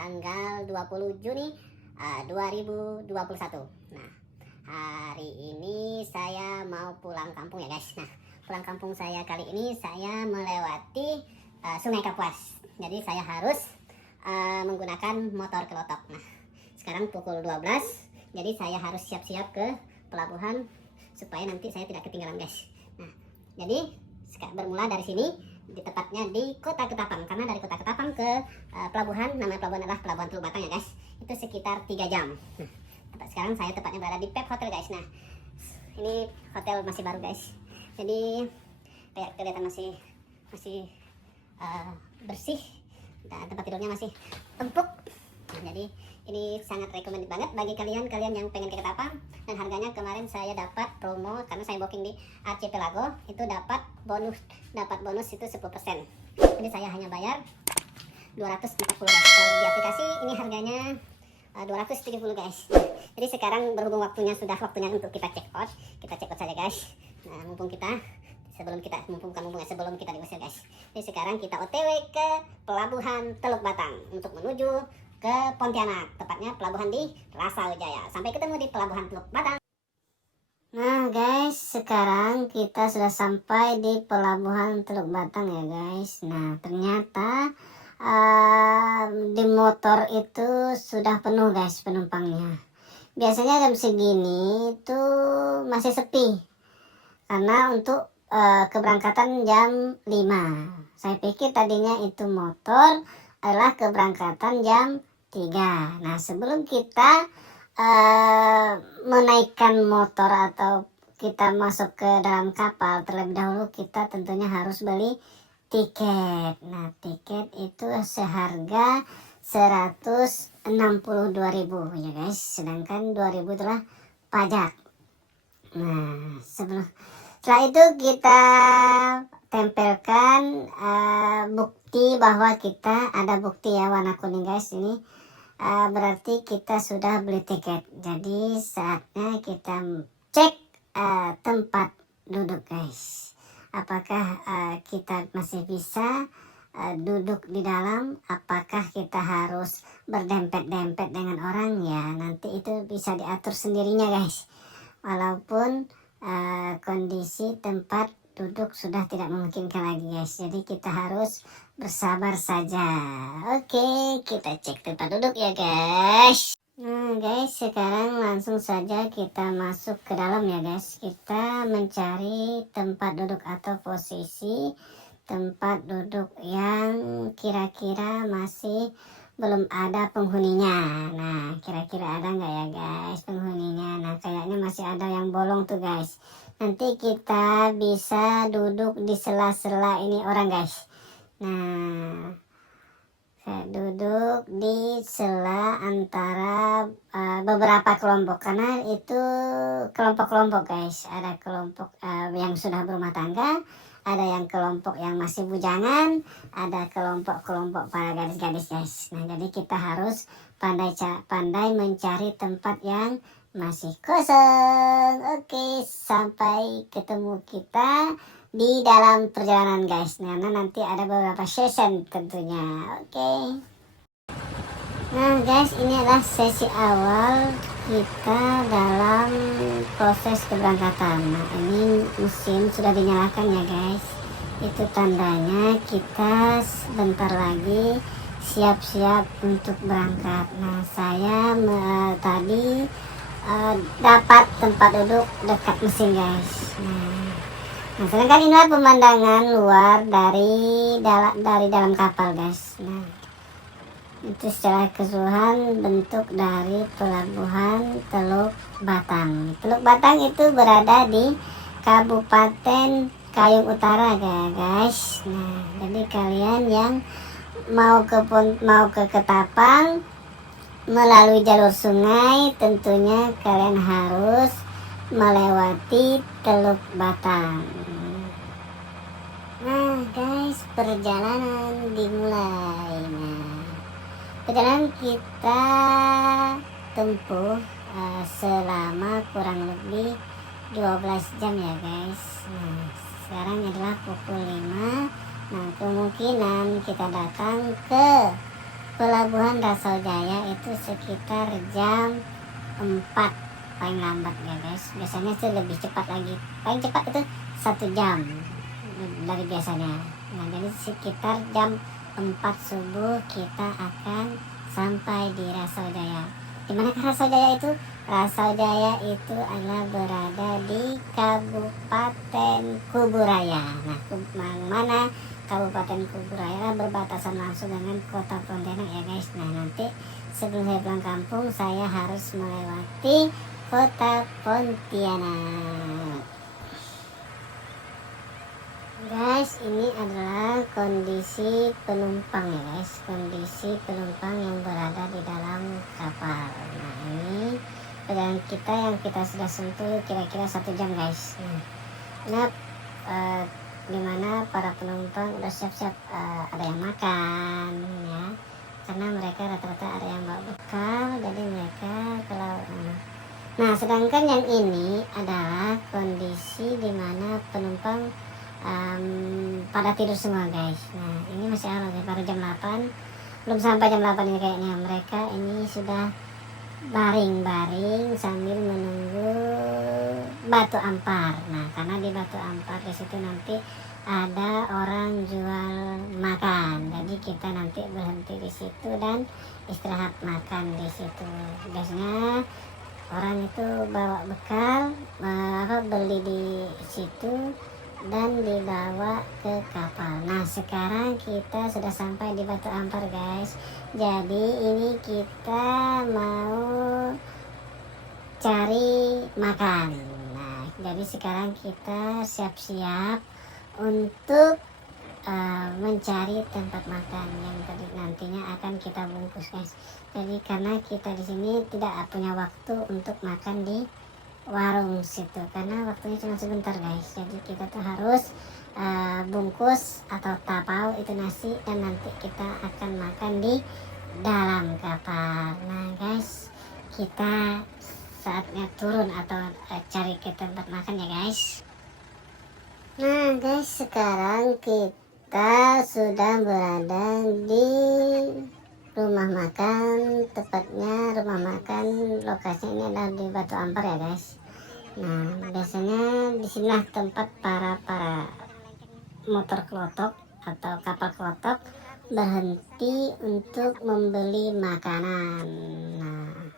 tanggal 20 Juni 2021. Nah, hari ini saya mau pulang kampung ya guys. Nah, pulang kampung saya kali ini saya melewati Sungai Kapuas. Jadi saya harus menggunakan motor kelotok. Nah, sekarang pukul 12. Jadi saya harus siap-siap ke pelabuhan supaya nanti saya tidak ketinggalan guys. Nah, jadi bermula dari sini, di tepatnya di Kota Ketapang, karena dari Kota Ketapang ke pelabuhan, nama pelabuhan adalah Pelabuhan Teluk Batang ya guys, itu sekitar 3 jam. Nah, sekarang saya tepatnya berada di Pep Hotel guys. Nah, ini hotel masih baru guys, jadi kayak kelihatan masih bersih dan tempat tidurnya masih empuk. Nah, jadi ini sangat recommended banget bagi kalian yang pengen ke Ketapang. Dan harganya kemarin saya dapat promo karena saya booking di Archipelago, itu dapat bonus itu 10%. Jadi saya hanya bayar 240 guys. Kalau di aplikasi ini harganya 270 guys. Jadi sekarang berhubung waktunya untuk kita check out saja guys. Nah, sebelum kita diusir guys. Jadi sekarang kita OTW ke pelabuhan Teluk Batang untuk menuju ke Pontianak, tepatnya pelabuhan di Rasa Wijaya. Sampai ketemu di pelabuhan Teluk Batang. Nah guys, sekarang kita sudah sampai di pelabuhan Teluk Batang ya guys. Nah, ternyata di motor itu sudah penuh guys penumpangnya. Biasanya jam segini itu masih sepi karena untuk keberangkatan jam 5. Saya pikir tadinya itu motor adalah keberangkatan jam 3. Nah, sebelum kita menaikkan motor atau kita masuk ke dalam kapal, terlebih dahulu kita tentunya harus beli tiket. Nah, tiket itu seharga 162.000 ya guys, sedangkan 2.000 itulah pajak. Nah, setelah itu kita tempelkan bukti bahwa kita ada bukti ya, warna kuning guys. Ini berarti kita sudah beli tiket. Jadi saatnya kita cek tempat duduk guys. Apakah kita masih bisa duduk di dalam, apakah kita harus berdempet-dempet dengan orang ya, nanti itu bisa diatur sendirinya guys. Walaupun kondisi tempat duduk sudah tidak memungkinkan lagi guys, jadi kita harus bersabar saja. Oke, kita cek tempat duduk ya guys. Nah guys, sekarang langsung saja kita masuk ke dalam ya guys. Kita mencari tempat duduk atau posisi tempat duduk yang kira-kira masih belum ada penghuninya. Nah, kira-kira ada nggak ya guys penghuninya? Nah, kayaknya masih ada yang bolong tuh guys. Nanti kita bisa duduk di sela-sela ini orang guys. Nah, saya duduk di sela antara beberapa kelompok, karena itu kelompok-kelompok guys. Ada kelompok yang sudah berumah tangga, ada yang kelompok yang masih bujangan, ada kelompok-kelompok para gadis-gadis guys. Nah, jadi kita harus pandai mencari tempat yang masih kosong. Oke, sampai ketemu kita di dalam perjalanan guys, karena nanti ada beberapa session tentunya. Oke. Nah guys, ini adalah sesi awal kita dalam proses keberangkatan. Nah, ini mesin sudah dinyalakan ya guys. Itu tandanya kita sebentar lagi siap-siap untuk berangkat. Nah, saya tadi dapat tempat duduk dekat mesin guys. Nah, sedangkan inilah pemandangan luar dari dalam kapal guys. Nah, itu secara keseluruhan bentuk dari pelabuhan Teluk Batang. Teluk Batang itu berada di Kabupaten Kayong Utara ya guys. Nah, jadi kalian yang mau ke Ketapang melalui jalur sungai, tentunya kalian harus melewati Teluk Batang. Nah guys, perjalanan dimulai. Nah, perjalanan kita tempuh selama kurang lebih 12 jam ya guys. Nah, sekarang adalah pukul 5. Nah, kemungkinan kita datang ke Pelabuhan Rasojaya itu sekitar jam 4 paling lambat ya guys. Biasanya sih lebih cepat lagi, paling cepat itu 1 jam dari biasanya. Nah jadi sekitar jam 4 subuh kita akan sampai di Rasojaya. Dimanakah Rasojaya itu? Rasojaya itu adalah berada di Kabupaten Kuburaya. Nah, mana Kabupaten Kuburaya berbatasan langsung dengan Kota Pontianak ya guys. Nah, nanti sebelum saya pulang kampung, saya harus melewati Kota Pontianak. Guys, ini adalah kondisi penumpang ya guys. Kondisi penumpang yang berada di dalam kapal. Nah, ini perjalanan kita yang kita sudah sentuh kira-kira 1 jam guys. Nah, dimana para penumpang udah siap-siap, ada yang makan ya, karena mereka rata-rata ada yang bawa bekal, jadi mereka kalau nah sedangkan yang ini adalah kondisi dimana penumpang pada tidur semua guys. Nah ini masih awal ya, baru jam 8, belum sampai jam 8 ini kayaknya. Mereka ini sudah baring-baring sambil menunggu Batu Ampar. Nah karena di Batu Ampar di situ nanti ada orang jual makan, jadi kita nanti berhenti di situ dan istirahat makan di situ. Biasanya orang itu bawa bekal, beli di situ dan dibawa ke kapal. Nah sekarang kita sudah sampai di Batu Ampar guys. Jadi ini kita mau cari makan. Nah jadi sekarang kita siap-siap untuk mencari tempat makan yang tadi nantinya akan kita bungkus guys. Jadi karena kita di sini tidak punya waktu untuk makan di warung situ karena waktunya cuma sebentar guys. Jadi kita tuh harus bungkus atau tapau itu nasi dan nanti kita akan makan di dalam kapal. Nah guys, kita saatnya turun atau cari ke tempat makan ya guys. Nah guys, sekarang kita sudah berada di rumah makan, tepatnya rumah makan lokasinya ini adalah di Batu Ampar ya guys. Nah biasanya disinilah tempat para motor kelotok atau kapal kelotok berhenti untuk membeli makanan. Nah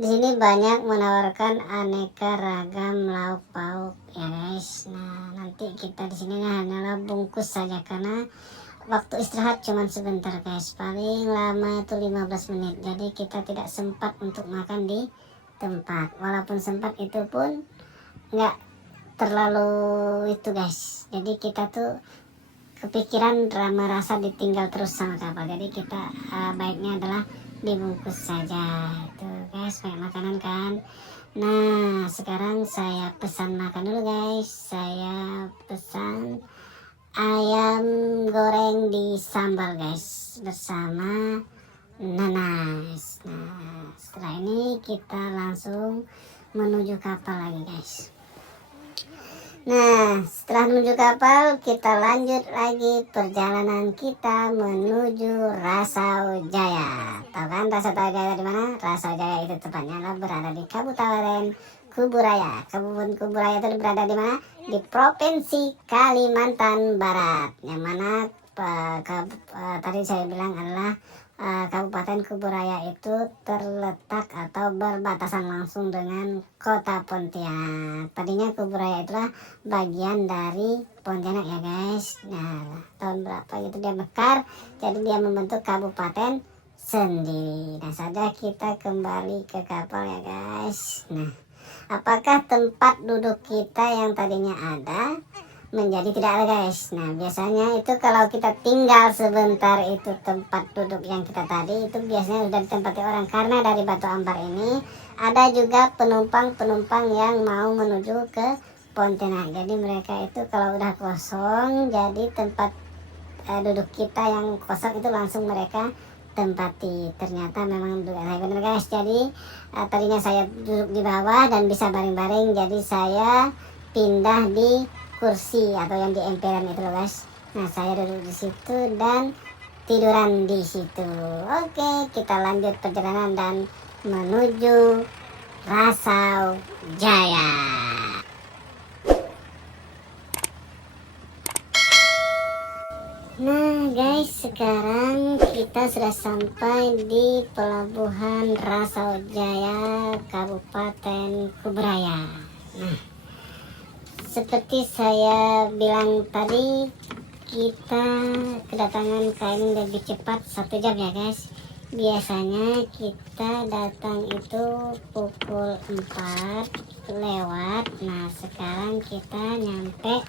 di sini banyak menawarkan aneka ragam lauk pauk ya guys. Nah nanti kita di sini hanyalah bungkus saja karena waktu istirahat cuma sebentar guys, paling lama itu 15 menit. Jadi kita tidak sempat untuk makan di tempat, walaupun sempat itu pun nggak terlalu itu guys. Jadi kita tuh kepikiran merasa ditinggal terus sama kapal. Jadi kita baiknya adalah dibungkus saja itu guys, banyak makanan kan. Nah sekarang saya pesan makan dulu guys. Saya pesan ayam goreng di sambal guys bersama nanas. Nah setelah ini kita langsung menuju kapal lagi guys. Nah setelah menuju kapal kita lanjut lagi perjalanan kita menuju Rasojaya. Tahu kan Rasojaya di mana? Rasojaya itu tepatnya berada di Kabupaten Kuburaya. Kabupaten Kuburaya itu berada di mana? Di Provinsi Kalimantan Barat. Yang mana tadi saya bilang adalah Kabupaten Kuburaya itu terletak atau berbatasan langsung dengan Kota Pontianak. Tadinya Kuburaya itulah bagian dari Pontianak ya guys. Nah tahun berapa itu dia mekar, jadi dia membentuk kabupaten sendiri. Nah saja kita kembali ke kapal ya guys. Nah apakah tempat duduk kita yang tadinya ada menjadi tidak ada guys. Nah biasanya itu kalau kita tinggal sebentar itu tempat duduk yang kita tadi itu biasanya sudah ditempati orang, karena dari Batu Ampar ini ada juga penumpang yang mau menuju ke Pontianak. Jadi mereka itu kalau udah kosong, jadi tempat duduk kita yang kosong itu langsung mereka tempati. Ternyata memang benar guys. Jadi tadinya saya duduk di bawah dan bisa baring-baring, jadi saya pindah di kursi atau yang di emperan itu loh guys. Nah saya duduk di situ dan tiduran di situ. Oke, kita lanjut perjalanan dan menuju Rasau Jaya. Nah guys, sekarang kita sudah sampai di pelabuhan Rasau Jaya, Kabupaten Kuburaya. Nah, seperti saya bilang tadi, kita kedatangan KM lebih cepat 1 jam ya guys. Biasanya kita datang itu pukul 4 lewat. Nah sekarang kita nyampe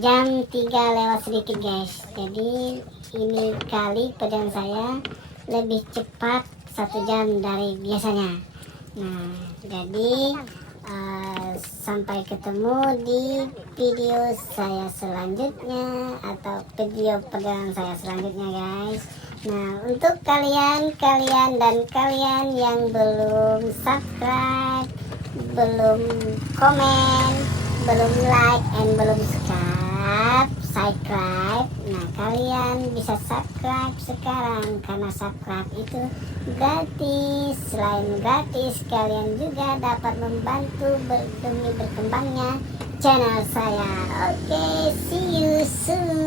jam 3 lewat sedikit guys. Jadi ini kali perjalanan saya lebih cepat 1 jam dari biasanya. Nah jadi sampai ketemu di video saya selanjutnya atau video perjalanan saya selanjutnya guys. Nah untuk kalian yang belum subscribe, belum komen, belum like, and belum subscribe, nah kalian bisa subscribe sekarang karena subscribe itu gratis. Selain gratis, kalian juga dapat membantu demi berkembangnya channel saya. Oke, see you soon.